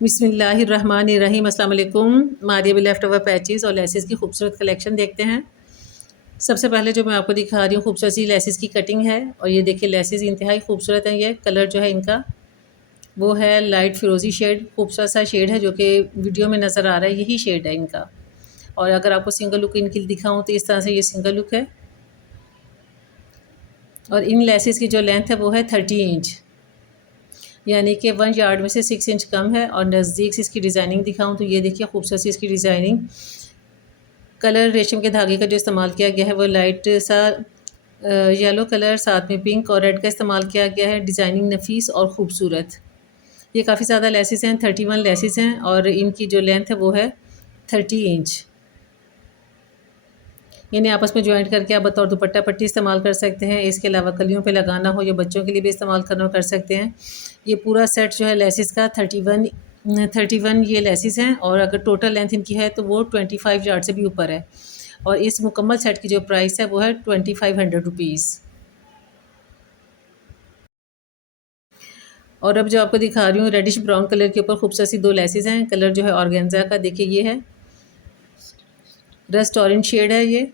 बिस्मिल्लाहिर्रहमानिर्रहीम। अस्सलाम वालेकुम। हमारी अभी लेफ़्ट ओवर पैचेज़ और लेसेस की खूबसूरत कलेक्शन देखते हैं। सबसे पहले जो मैं आपको दिखा रही हूँ खूबसूरत सी लेसेस की कटिंग है और ये देखिए लेसेस इंतहाई खूबसूरत हैं। ये कलर जो है इनका वो है लाइट फ़िरोज़ी शेड, खूबसूरत सा शेड है जो कि वीडियो में नज़र आ रहा है, यही शेड है इनका। और अगर आपको सिंगल लुक इनकी दिखाऊँ तो इस तरह से ये सिंगल लुक है और इन लेसेस की जो लेंथ है वो है 30 इंच, यानी कि 1 यार्ड में से 6 इंच कम है। और नज़दीक से इसकी डिज़ाइनिंग दिखाऊँ तो ये देखिए खूबसूरत सी इसकी डिज़ाइनिंग। कलर रेशम के धागे का जो इस्तेमाल किया गया है वो लाइट सा येलो कलर, साथ में पिंक और रेड का इस्तेमाल किया गया है। डिज़ाइनिंग नफीस और ख़ूबसूरत। ये काफ़ी ज़्यादा लेसेस हैं, 31 लेसेस हैं और इनकी जो लेंथ है वो है 30 इंच। इन्हें आपस में जॉइंट करके आप बतौर दुपट्टा पट्टी इस्तेमाल कर सकते हैं। इसके अलावा कलियों पे लगाना हो या बच्चों के लिए भी इस्तेमाल करना हो कर सकते हैं। ये पूरा सेट जो है लेसेस का 31 ये लेसेस हैं और अगर टोटल लेंथ इनकी है तो वो 25 यार्ड से भी ऊपर है। और इस मुकम्मल सेट की जो प्राइस है वो है 2500 रुपीज़। और अब जो आपको दिखा रही हूँ रेडिश ब्राउन कलर के ऊपर खूबसूरत सी 2 लेसेस हैं। कलर जो है ऑर्गेन्जा का देखिए ये है, रस्ट ऑरेंज शेड है ये।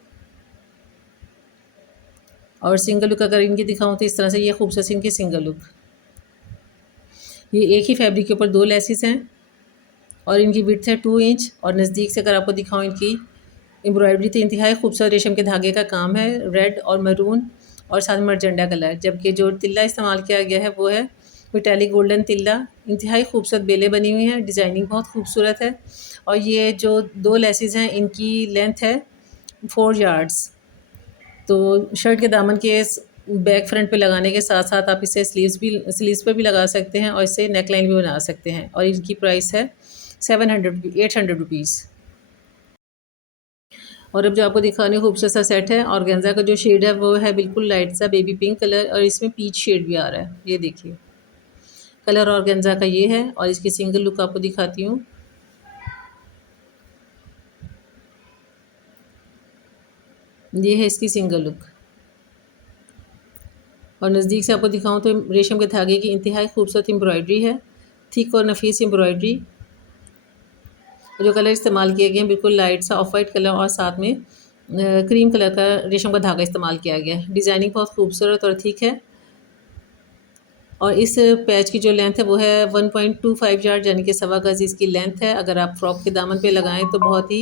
और सिंगल लुक अगर इनकी दिखाऊँ तो इस तरह से ये खूबसूरत सी इनकी सिंगल लुक। ये एक ही फैब्रिक के ऊपर 2 लेसेस हैं और इनकी विड्थ है 2 इंच। और नज़दीक से अगर आपको दिखाऊँ इनकी एम्ब्रॉयडरी तो इंतहाई खूबसूरत रेशम के धागे का काम है, रेड और मैरून और साथ में मरजंडा कलर। जबकि जो तिल्ला इस्तेमाल किया गया है वो है मेटालिक गोल्डन तिल्ला। इंतहाई खूबसूरत बेलें बनी हुई हैं, डिज़ाइनिंग बहुत खूबसूरत है। और ये जो 2 लेसेस हैं इनकी लेंथ है 4 यार्ड्स। तो शर्ट के दामन के बैक फ्रंट पे लगाने के साथ-साथ आप इसे स्लीव्स पे भी लगा सकते हैं और इससे नेक लाइन भी बना सकते हैं। और इनकी प्राइस है 800 रुपीज़। और अब जो आपको दिखाने खूबसूरत सा सेट है, ऑर्गेन्जा का जो शेड है वो है बिल्कुल लाइट सा बेबी पिंक कलर और इसमें पीच शेड भी आ रहा है। ये देखिए कलर ऑर्गेन्जा का ये है और इसकी सिंगल लुक आपको दिखाती हूँ। ये है इसकी सिंगल लुक। और नज़दीक से आपको दिखाऊँ तो रेशम के धागे की इंतहाई खूबसूरत एम्ब्रॉयडरी है, थिक और नफीस एम्ब्रॉयडरी। जो कलर इस्तेमाल किए गए हैं बिल्कुल लाइट सा ऑफ वाइट कलर और साथ में क्रीम कलर का रेशम का धागा इस्तेमाल किया गया है। डिज़ाइनिंग बहुत खूबसूरत और थिक है। और इस पैच की जो लेंथ है वो है 1.25 यार्ड, यानी कि सवा गज़ इसकी लेंथ है। अगर आप फ्रॉक के दामन पे लगाएं तो बहुत ही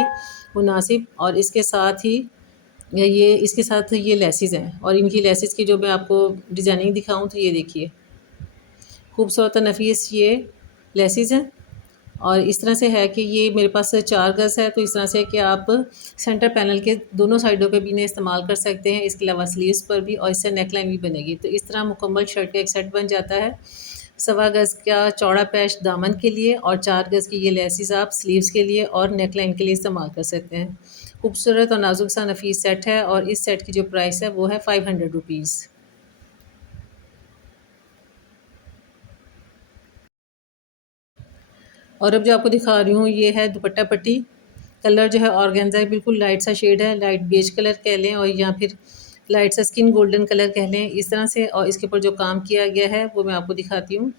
मुनासिब। और इसके साथ ही ये लेसेस हैं और इनकी लेसेस की जो मैं आपको डिज़ाइनिंग दिखाऊं तो ये देखिए खूबसूरत और नफीस ये लेसेस हैं। और इस तरह से है कि ये मेरे पास 4 गज़ है, तो इस तरह से कि आप सेंटर पैनल के दोनों साइडों पे भी इन्हें इस्तेमाल कर सकते हैं। इसके अलावा स्लीव्स पर भी और इससे नेक लाइन भी बनेगी। तो इस तरह मुकम्मल शर्ट का एक सेट बन जाता है। सवा गज़ का चौड़ा पैच दामन के लिए और 4 गज़ की ये लेसेस आप स्लीव्स के लिए और नेक लाइन के लिए इस्तेमाल कर सकते हैं। खूबसूरत और नाजुक सा नफीस सेट है और इस सेट की जो प्राइस है वो है 500 रुपीज़। और अब जो आपको दिखा रही हूँ ये है दुपट्टा पट्टी। कलर जो है ऑर्गेन्जा बिल्कुल लाइट सा शेड है, लाइट बेज कलर कह लें और या फिर लाइट सा स्किन गोल्डन कलर कह लें, इस तरह से। और इसके ऊपर जो काम किया गया है वो मैं आपको दिखाती हूँ।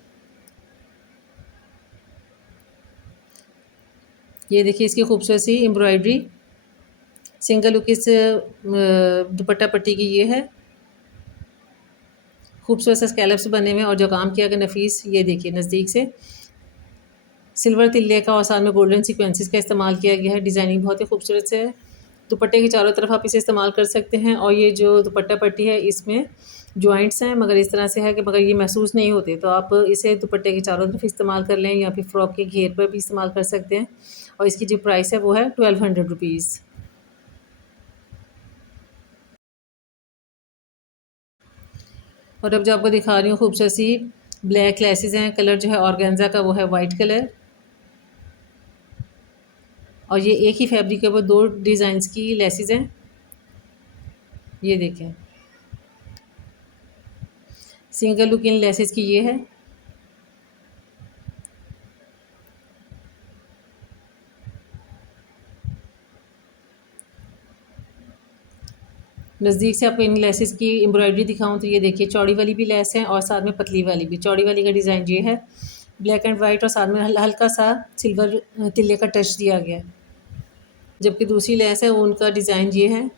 ये देखिए इसकी खूबसूरत सी एम्ब्रॉयडरी। सिंगल लुक इस दुपट्टा पट्टी की ये है। खूबसूरत से स्कैलप्स बने हुए और जो काम किया गया नफीस, ये देखिए नज़दीक से सिल्वर तिल्ले का और साथ में गोल्डन सीक्वेंसेस का इस्तेमाल किया गया है। डिज़ाइनिंग बहुत ही खूबसूरत से है। दुपट्टे की चारों तरफ आप इसे इस्तेमाल कर सकते हैं। और ये जो दुपट्टा पट्टी है इसमें जॉइंट्स हैं, मगर इस तरह से है कि मगर ये महसूस नहीं होते। तो आप इसे दुपट्टे की चारों तरफ इस्तेमाल कर लें या फिर फ्रॉक के घेर पर भी इस्तेमाल कर सकते हैं। और इसकी जो प्राइस है वो है 1200 रुपीज़। और अब जो आपको दिखा रही हूँ खूबसूरत सी ब्लैक लेसेस हैं। कलर जो है ऑर्गेन्जा का वो है वाइट कलर और ये एक ही फैब्रिक के ऊपर 2 डिज़ाइंस की लेसेस हैं। ये देखें सिंगल लुक इन लेसेस की ये है। नज़दीक से आपको इन लेसेस की एम्ब्रॉयडरी दिखाऊँ तो ये देखिए चौड़ी वाली भी लेस है और साथ में पतली वाली भी। चौड़ी वाली का डिज़ाइन ये है, ब्लैक एंड वाइट और साथ में हल्का सा सिल्वर तिल्ले का टच दिया गया है। जबकि दूसरी लेस है उनका डिज़ाइन ये है,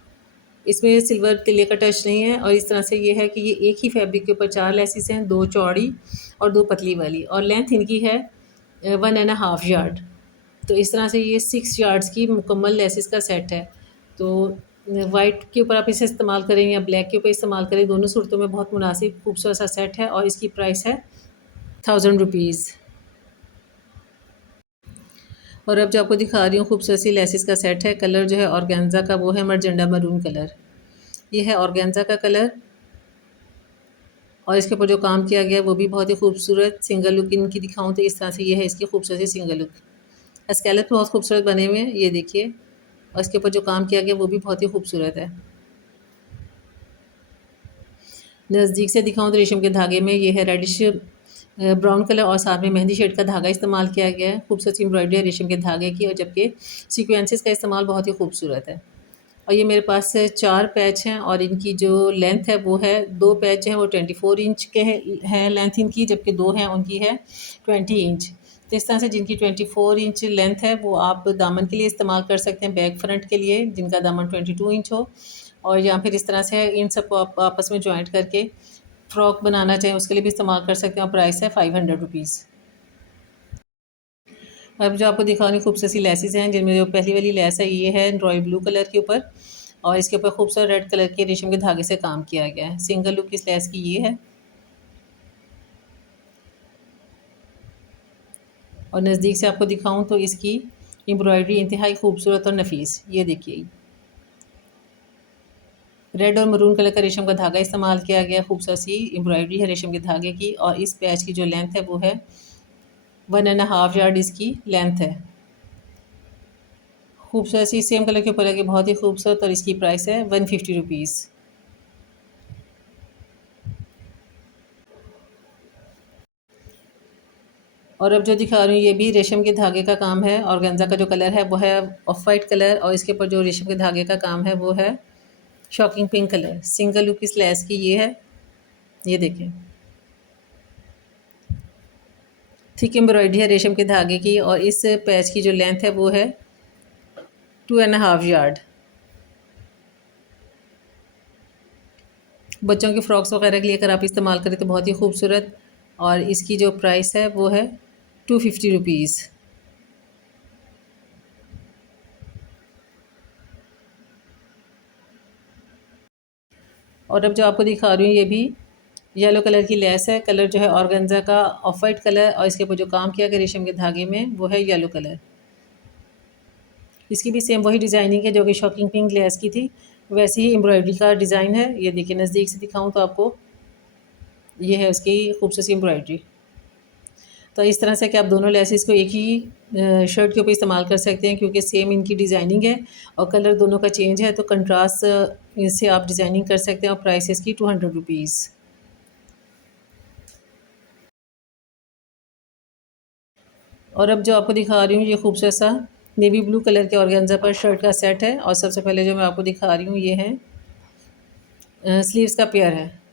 इसमें सिल्वर तिल्ले का टच नहीं है। और इस तरह से ये है कि ये एक ही फैब्रिक के ऊपर 4 लेसेस हैं, 2 चौड़ी और 2 पतली वाली, और लेंथ इनकी है 1.5 यार्ड। तो इस तरह से ये 6 यार्ड्स की मुकम्मल लेसेस का सेट है। तो वाइट के ऊपर आप इसे इस्तेमाल करें या ब्लैक के ऊपर इस्तेमाल करें, दोनों सूरतों में बहुत मुनासिब खूबसूरत सा सेट है और इसकी प्राइस है 1000 रुपीज़। और अब जो आपको दिखा रही हूँ खूबसूरत सी लेसेस का सेट है। कलर जो है ऑर्गेन्जा का वो है मरजेंडा मरून कलर। ये है ऑर्गेन्जा का कलर और इसके ऊपर जो काम किया गया है वो भी बहुत ही खूबसूरत। सिंगल लुक इनकी दिखाऊँ तो इस तरह से ये है इसकी खूबसूरत सी सिंगल लुक। स्कैलप बहुत खूबसूरत बने हुए हैं, ये देखिए। और इसके ऊपर जो काम किया गया वो भी बहुत ही खूबसूरत है। नज़दीक से दिखाऊँ तो रेशम के धागे में ये है रेडिश ब्राउन कलर और साथ में मेहंदी शेड का धागा इस्तेमाल किया गया है। खूबसूरत सी एम्ब्रॉयडरी है रेशम के धागे की, और जबकि सीक्वेंसेस का इस्तेमाल बहुत ही खूबसूरत है। और ये मेरे पास 4 पैच हैं और इनकी जो लेंथ है वो है, 2 पैच हैं वो 24 इंच के हैं लेंथ इनकी, जबकि 2 हैं उनकी है 20 इंच। तो इस तरह से जिनकी 24 इंच लेंथ है वो आप दामन के लिए इस्तेमाल कर सकते हैं, बैक फ्रंट के लिए जिनका दामन 22 इंच हो, और या फिर इस तरह से इन सबको आप आपस में जॉइंट करके फ़्रॉक बनाना चाहें उसके लिए भी इस्तेमाल कर सकते हैं। और प्राइस है 500 रुपीज़। अब जो आपको दिखाने खूबसूरत सी लेसेस हैं, जिनमें जो पहली वाली लेस है ये है रॉयल ब्लू कलर के ऊपर, और इसके ऊपर खूबसूरत रेड कलर के रेशम के धागे से काम किया गया है। सिंगल लुक इस लेस की ये है, और नज़दीक से आपको दिखाऊं तो इसकी एम्ब्रॉयडरी इंतहाई खूबसूरत और नफीस। ये देखिए, रेड और मरून कलर का रेशम का धागा इस्तेमाल किया गया। खूबसूरत सी एम्ब्रॉयडरी है रेशम के धागे की, और इस पैच की जो लेंथ है वो है 1.5 यार्ड इसकी लेंथ है। खूबसूरत सी सेम कलर के ऊपर लगे, बहुत ही खूबसूरत, और इसकी प्राइस है 150 रुपीज़। और अब जो दिखा रही हूँ ये भी रेशम के धागे का काम है। ऑर्गेन्जा का जो कलर है वो है ऑफ वाइट कलर, और इसके ऊपर जो रेशम के धागे का काम है वो है shocking pink colour. Single look इस लेस की ये है, ये देखिए। थिक एम्ब्रॉयडरी है रेशम के धागे की, और इस पैच की जो लेंथ है वो है 2.5 यार्ड। बच्चों के फ्रॉक्स वगैरह के लिए अगर आप इस्तेमाल करें तो बहुत ही खूबसूरत। और इसकी जो प्राइस है वो है 250 रुपीज़। और अब जो आपको दिखा रही हूँ ये भी येलो कलर की लेस है। कलर जो है ऑर्गेन्जा का ऑफ वाइट कलर, और इसके ऊपर जो काम किया गया रेशम के धागे में वो है येलो कलर। इसकी भी सेम वही डिज़ाइनिंग है जो कि शॉकिंग पिंक लेस की थी, वैसे ही एम्ब्रॉयडरी का डिज़ाइन है। ये देखिए, नज़दीक से दिखाऊं तो आपको ये है उसकी खूबसूरत सी एम्ब्रॉयडरी। तो इस तरह से कि आप दोनों लेसेस को एक ही शर्ट के ऊपर इस्तेमाल कर सकते हैं, क्योंकि सेम इनकी डिज़ाइनिंग है और कलर दोनों का चेंज है, तो कंट्रास्ट इससे आप डिज़ाइनिंग कर सकते हैं। और प्राइस इसकी 200 रुपीज़। और अब जो आपको दिखा रही हूँ ये खूबसूरत सा नेवी ब्लू कलर के ऑर्गेन्जा पर शर्ट का सेट है। और सबसे पहले जो मैं आपको दिखा रही हूँ ये है स्लीव्स का पेयर है।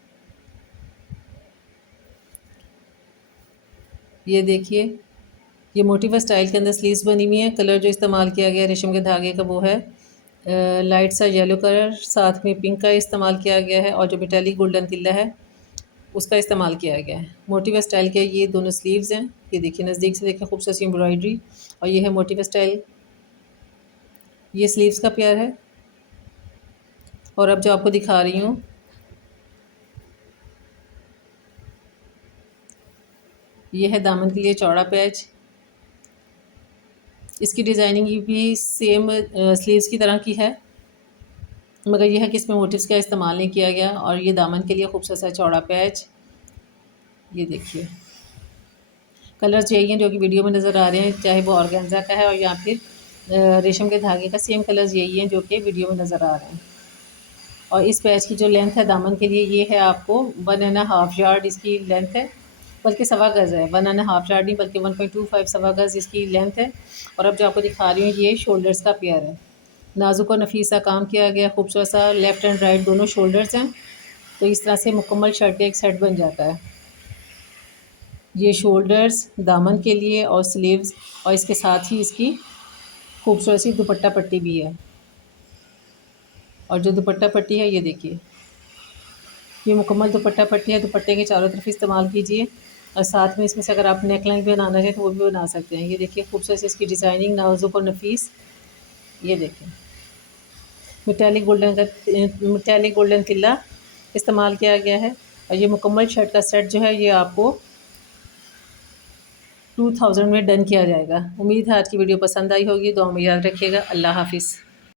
ये देखिए, ये मोटिवा स्टाइल के अंदर स्लीव्स बनी हुई हैं। कलर जो इस्तेमाल किया गया रेशम के धागे का वो है लाइट सा येलो कलर, साथ में पिंक का इस्तेमाल किया गया है, और जो मेटालिक गोल्डन तिल्ला है उसका इस्तेमाल किया गया है। मोटिवा स्टाइल के ये दोनों स्लीव्स हैं। ये देखिए, नज़दीक से देखिए, खूबसूरत सी एम्ब्रॉयडरी। और ये है मोटिवा स्टाइल, ये स्लीव्स का पेयर है। और अब जो आपको दिखा रही हूँ ये है दामन के लिए चौड़ा पैच। इसकी डिज़ाइनिंग भी सेम स्लीव्स की तरह की है, मगर यह है कि इसमें मोटिव्स का इस्तेमाल नहीं किया गया। और ये दामन के लिए खूबसूरत सा चौड़ा पैच। ये देखिए, कलर्स यही हैं जो कि वीडियो में नज़र आ रहे हैं, चाहे वो ऑर्गेन्जा का है और या फिर रेशम के धागे का, सेम कलर्स यही हैं जो कि वीडियो में नज़र आ रहे हैं। और इस पैच की जो लेंथ है दामन के लिए ये है आपको 1.5 यार्ड इसकी लेंथ है, बल्कि सवा गज़ है। 1.5 यार्ड नहीं बल्कि 1.25 सवा गज़ इसकी लेंथ है। और अब जो आपको दिखा रही हूँ ये शोल्डर्स का पेयर है। नाजुक और नफीसा काम किया गया, खूबसूरत सा लेफ़्ट एंड राइट दोनों शोल्डर्स हैं। तो इस तरह से मुकम्मल शर्ट का एक सेट बन जाता है। ये शोल्डर्स दामन के लिए और स्लीव्स, और इसके साथ ही इसकी खूबसूरत सी दुपट्टा पट्टी भी है। और जो दुपट्टा पट्टी है ये देखिए, ये मुकम्मल दुपट्टा पट्टी है। दुपट्टे के चारों तरफ इस्तेमाल कीजिए और साथ में इसमें से अगर आप नेक लाइन भी बनाना चाहें तो वो भी बना सकते हैं। ये देखिए खूबसूरत सी इसकी डिज़ाइनिंग, नाजुक और नफीस। ये देखिए मेटालिक गोल्डन तिल्ला इस्तेमाल किया गया है। और ये मुकम्मल शर्ट का सेट जो है ये आपको 2000 में डन किया जाएगा। उम्मीद है आज की वीडियो पसंद आई होगी। दुआ में याद रखिएगा। अल्लाह हाफ़िज़।